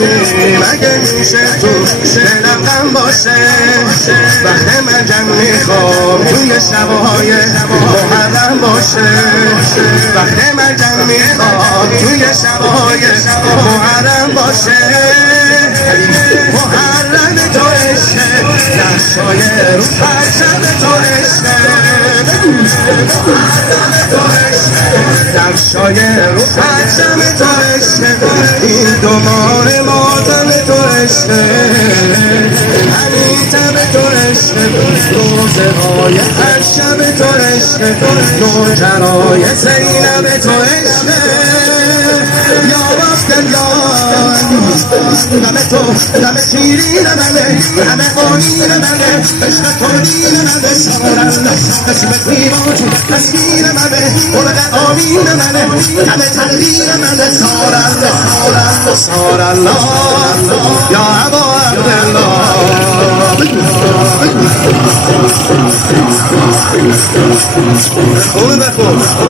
رفتی مگه میشه تو دلم غم باشه وقت من جمع میخوام توی شبهای محرم باشه وقت من جمع میخوام توی شبهای محرم باشه محرم تو عشقه نقشای رو پرچم تو عشقه نقشای رو پرچم تو عشقه این دو ماه ماتم تو عشقه همین تب تو عشقه روزه های هر شب تو عشقه نوجرای زینب تو عشقه یا دم تو دم شیرین منه دم قانین منه عشق تو دین منه سارالله قسم پیمان تسکین منه مرغ آمین منه دم تقدیر منه سارالله یا ابا عبدالله خوبه بخون